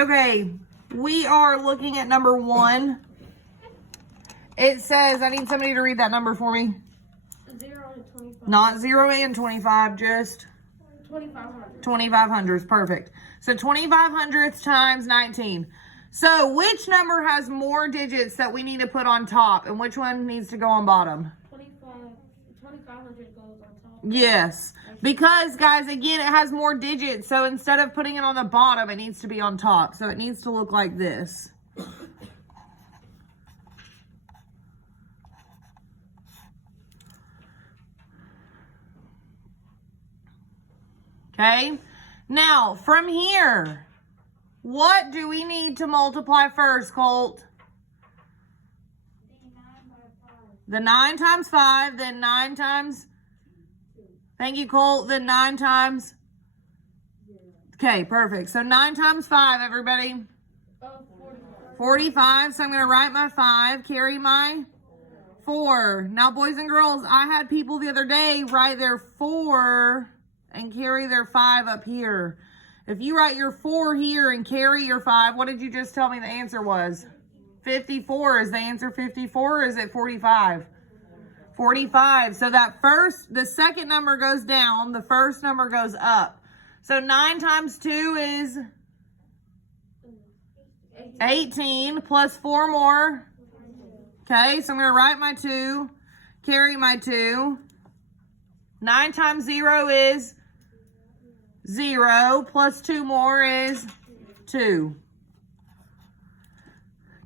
Okay, we are looking at number 1. It says, I need somebody to read that number for me. 0 and 25. Not 0 and 25, just 2,500. 2,500s. Perfect. So 2,500ths times 19. So which number has more digits that we need to put on top, and which one needs to go on bottom? 2,500 goes on top. Yes, because guys, again, it has more digits. So instead of putting it on the bottom, it needs to be on top. So it needs to look like this. Okay, now from here, what do we need to multiply first, Colt? The 9 times 5, then 9 times, thank you, Colt, then 9 times, okay, perfect. So 9 times 5, everybody? 45, so I'm going to write my 5, carry my 4. Now, boys and girls, I had people the other day write their 4 and carry their 5 up here. If you write your 4 here and carry your 5, what did you just tell me the answer was? 54. Is the answer 54 or is it 45? 45. So the second number goes down, the first number goes up. So 9 times 2 is 18 plus 4 more. Okay, so I'm going to write my 2, carry my 2. 9 times 0 is 0, plus 2 more is 2.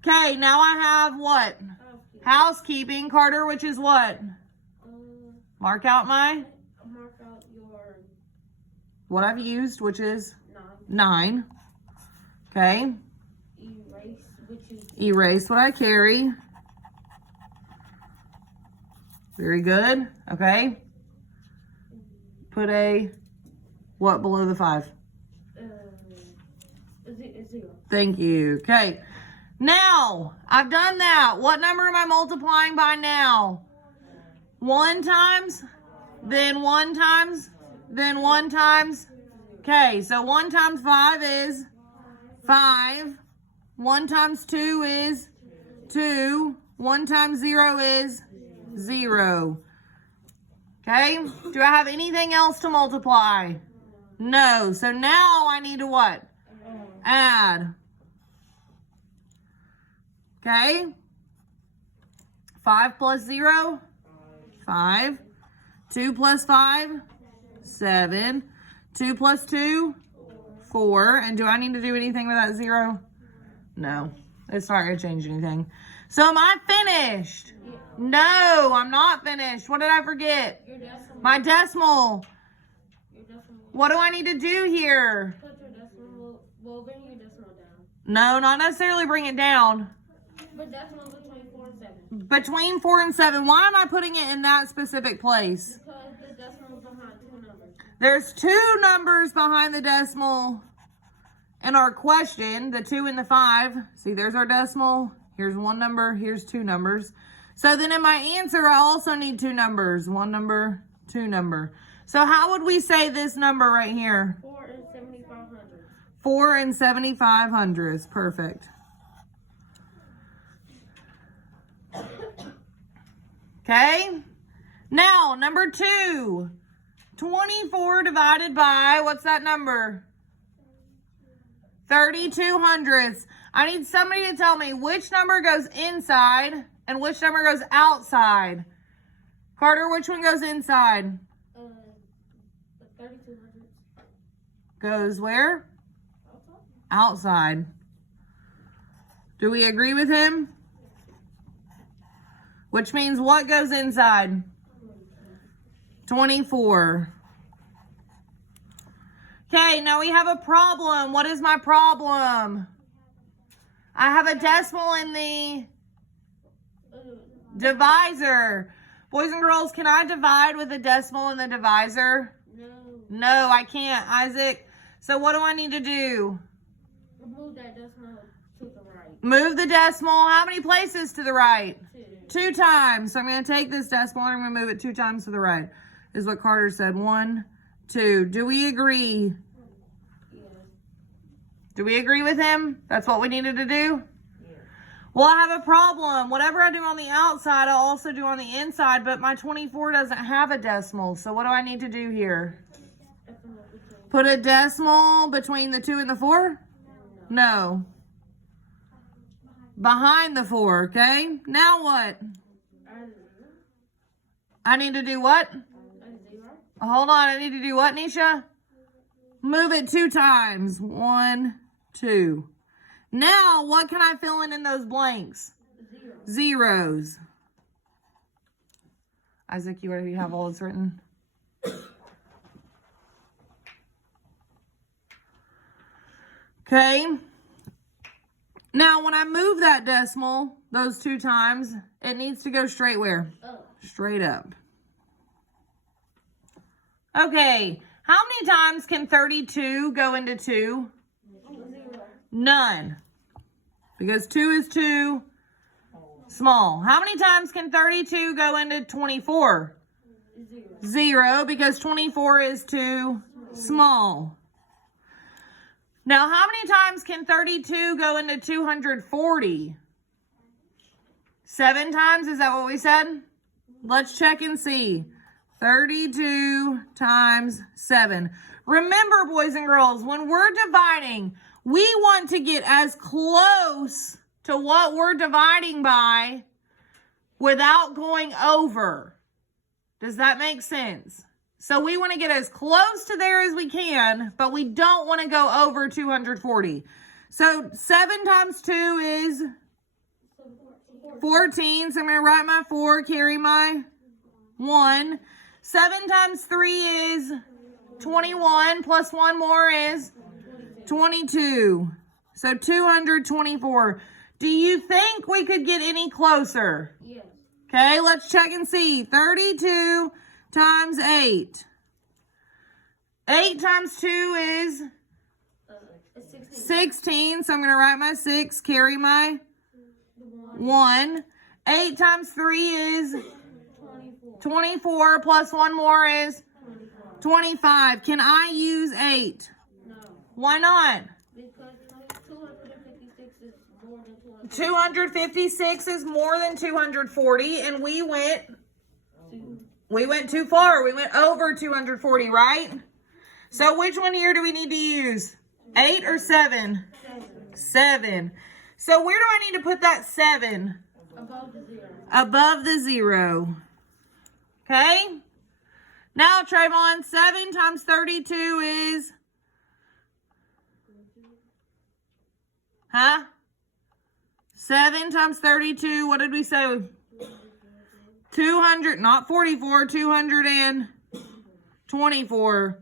Okay, now I have what? Housekeeping, Carter, which is what? Mark out my? Mark out your What I've used, which is 9. 9. Okay. Erase, which is Erase what I carry. Very good. Okay. Put a what below the 5? 0. Thank you. Okay. Now, I've done that. What number am I multiplying by now? 1 times, then 1 times, then 1 times. Okay, so 1 times 5 is 5. 1 times 2 is 2. 1 times 0 is 0. Okay, do I have anything else to multiply? No, so now I need to what? Add. Okay, 5 plus 0, 5. 2 plus 5, 7. 2 plus 2, 4. And do I need to do anything with that 0? No, it's not going to change anything. So am I finished? Yeah. No, I'm not finished. What did I forget? Your decimal. My decimal. Your decimal. What do I need to do here? Put your decimal. Well, bring your decimal down. No, not necessarily bring it down. But decimal between 4 and 7. Between 4 and 7. Why am I putting it in that specific place? Because the decimal is behind 2 numbers. There's 2 numbers behind the decimal in our question, the 2 and the 5. See, there's our decimal. Here's 1 number. Here's 2 numbers. So then in my answer, I also need 2 numbers. 1 number, 2 number. So how would we say this number right here? 4 and 7,500. 4 and 7,500. Perfect. Okay. Now, number 2. 24 divided by, what's that number? 32 hundredths. I need somebody to tell me which number goes inside and which number goes outside. Carter, which one goes inside? 3,200. Goes where? Outside. Do we agree with him? Which means what goes inside? 24. Okay, now we have a problem. What is my problem? I have a decimal in the divisor. Boys and girls, can I divide with a decimal in the divisor? No. No, I can't, Isaac. So what do I need to do? Move that decimal to the right. Move the decimal. How many places to the right? 2. 2 times. So I'm going to take this decimal and I'm going to move it 2 times to the right. Is what Carter said. 1, 2. Do we agree? Yeah. Do we agree with him? That's what we needed to do? Well, I have a problem. Whatever I do on the outside, I also do on the inside, but my 24 doesn't have a decimal. So what do I need to do here? Put a decimal between the 2 and the 4? No. Behind the 4, okay? Now what? I need to do what? Hold on, I need to do what, Nisha? Move it 2 times. 1, 2. Now, what can I fill in those blanks? Zeros. Isaac, you already have all this written? Okay. Now, when I move that decimal, those 2 times, it needs to go straight where? Straight up. Okay. How many times can 32 go into 2? None. Because 2 is too small. How many times can 32 go into 24? 0, because 24 is too small. Now, how many times can 32 go into 240? 7 times, is that what we said? Let's check and see. 32 times 7. Remember, boys and girls, when we're dividing, we want to get as close to what we're dividing by without going over. Does that make sense? So we want to get as close to there as we can, but we don't want to go over 240. So 7 times 2 is 14. So I'm going to write my 4, carry my 1. 7 times 3 is 21, plus 1 more is 22. So 224. Do you think we could get any closer? Yes. Okay, let's check and see. 32 times 8. 8 times 2 is 16. So I'm going to write my 6, carry my 1. 8 times 3 is 24, plus 1 more is 25. Can I use 8? No. Why not? Because 256 is more than 200. 256 is more than 240, and we went too far. We went over 240, right? So which one here do we need to use? 8 or 7? 7. So where do I need to put that 7? Above the 0. Above the 0. Okay? Now, Trayvon, 7 times 32 is... Huh? 7 times 32, what did we say? 200, not 44, 224.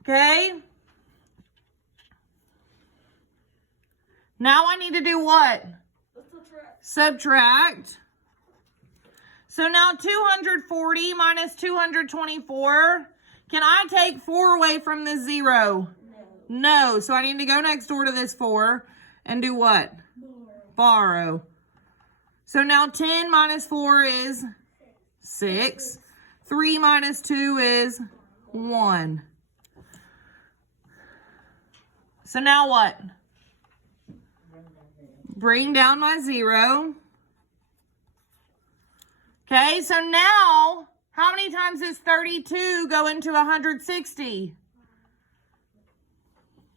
Okay? Now I need to do what? Subtract. So now 240 minus 224. Can I take 4 away from this 0? No. So I need to go next door to this 4 and do what? Borrow. So now 10 minus 4 is 6. 3 minus 2 is 1. So now what? Bring down my 0. Okay, so now, how many times does 32 go into 160?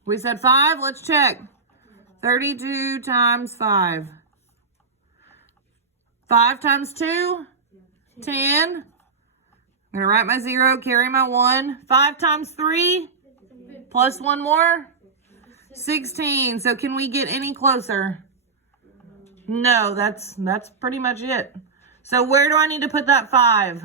We said 5. Let's check. 32 times 5. 5 times 2, 10. I'm going to write my 0, carry my 1. 5 times 3, plus 1 more, 16. So can we get any closer? No, that's pretty much it. So where do I need to put that 5?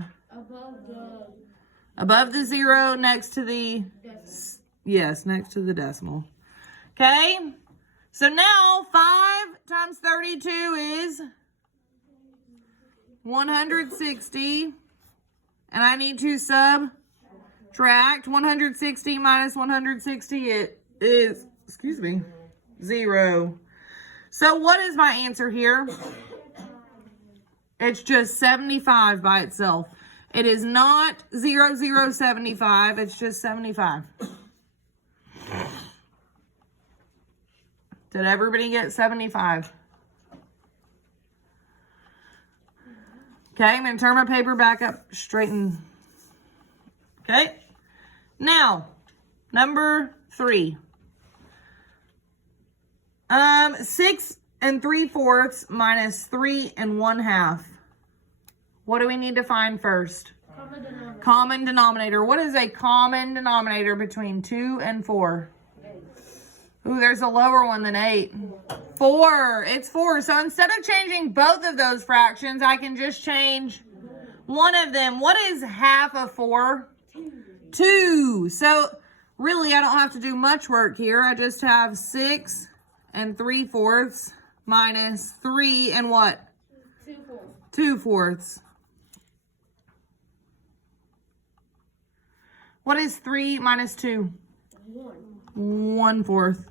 Above the 0, next to the decimal. Yes, next to the decimal. Okay? So now 5 times 32 is 160. And I need to subtract 160 minus 160. It is, 0. So what is my answer here? It's just 75 by itself. It is not 0075. It's just 75. Did everybody get 75? Okay, I'm going to turn my paper back up, straighten. Okay. Now, number 3. 6 3/4 minus 3 1/2. What do we need to find first? Common denominator. Common denominator. What is a common denominator between 2 and 4? Ooh, there's a lower one than 8. 4. It's 4. So instead of changing both of those fractions, I can just change one of them. What is half of 4? 2. So really, I don't have to do much work here. I just have 6 3/4 minus 3 and what? 2/4. What is 3 minus 2? 1/4.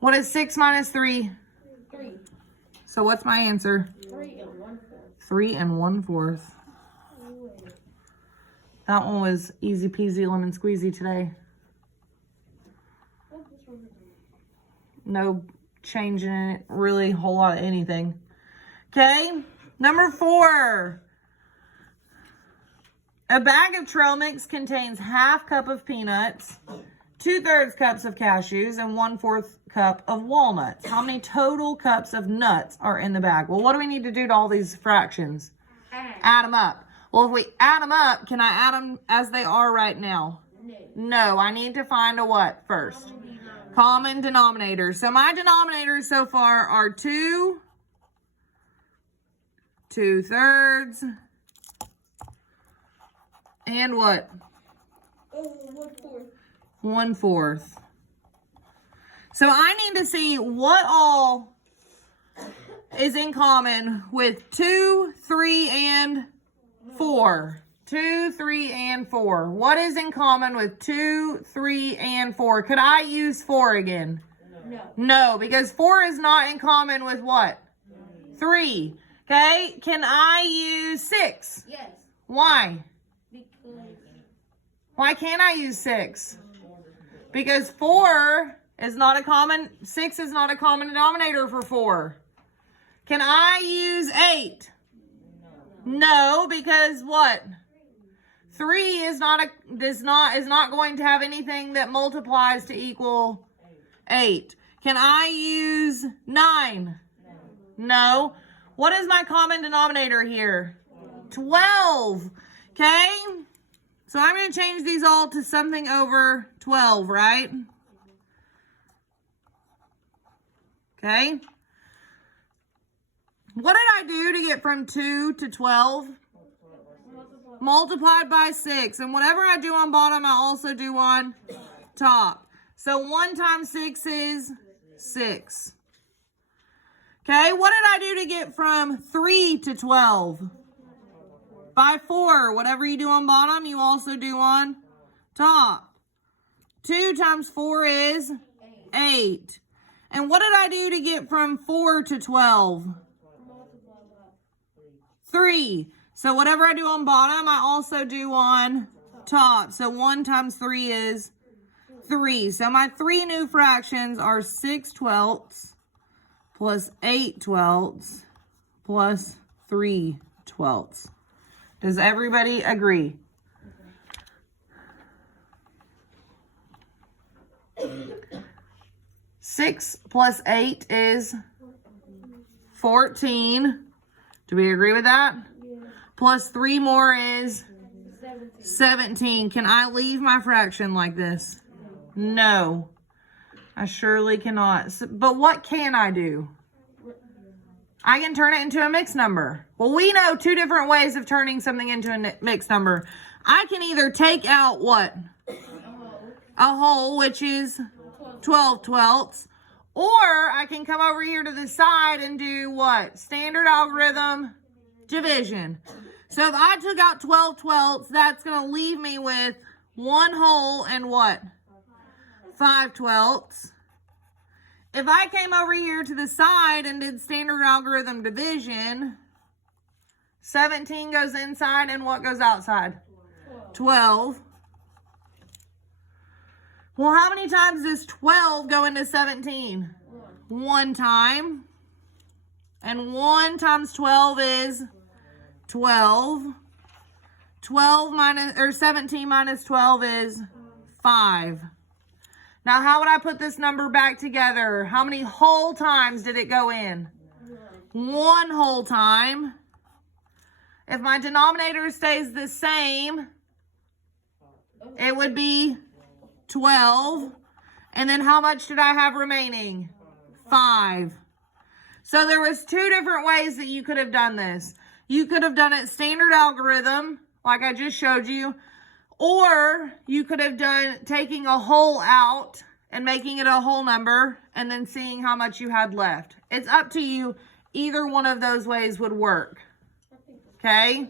What is 6 minus 3? 3. So what's my answer? 3 1/4. 3 1/4. That one was easy peasy lemon squeezy today. No changing it, really, whole lot of anything. Okay, number 4. A bag of trail mix contains ½ cup of peanuts, 2/3 cups of cashews, and 1/4 cup of walnuts. How many total cups of nuts are in the bag? Well, what do we need to do to all these fractions? Add them up. Well, if we add them up, can I add them as they are right now? No, I need to find a what first? Common denominator. So my denominators so far are 2, 2/3, and what? 1/4. So I need to see what all is in common with 2, 3, and 4. 2, 3, and 4. What is in common with 2, 3, and 4? Could I use 4 again? No, because 4 is not in common with what? 3. Okay, can I use 6? Yes. Why? Because Why can't I use 6? Because 4 is not a common, 6 is not a common denominator for 4. Can I use 8? No, because what? 3 is not going to have anything that multiplies to equal 8. Can I use 9? No. What is my common denominator here? 12. Okay? So I'm going to change these all to something over 12, right? Okay? What did I do to get from 2 to 12? Multiplied by 6. And whatever I do on bottom, I also do on top. So 1 times 6 is 6. Okay, what did I do to get from 3 to 12? By 4. Whatever you do on bottom, you also do on top. 2 times 4 is 8. And what did I do to get from 4 to 12? 3. So whatever I do on bottom, I also do on top. So 1 times 3 is 3. So my 3 new fractions are 6/12 plus 8/12 plus 3/12. Does everybody agree? Six plus 8 is 14. Do we agree with that? Plus 3 more is 17. Can I leave my fraction like this? No. I surely cannot. But what can I do? I can turn it into a mixed number. Well, we know 2 different ways of turning something into a mixed number. I can either take out what? A whole, which is 12/12. Or I can come over here to the side and do what? Standard algorithm division. So if I took out 12/12, that's going to leave me with 1 whole and what? 5/12. If I came over here to the side and did standard algorithm division, 17 goes inside and what goes outside? 12. Well, how many times does 12 go into 17? One time. And 1 times 12 is 12. 17 minus 12 is 5. Now, how would I put this number back together? How many whole times did it go in? 1 whole time. If my denominator stays the same, it would be 12. And then how much did I have remaining? 5. So there was 2 different ways that you could have done this. You could have done it standard algorithm, like I just showed you, or you could have done taking a whole out and making it a whole number and then seeing how much you had left. It's up to you. Either one of those ways would work. Okay?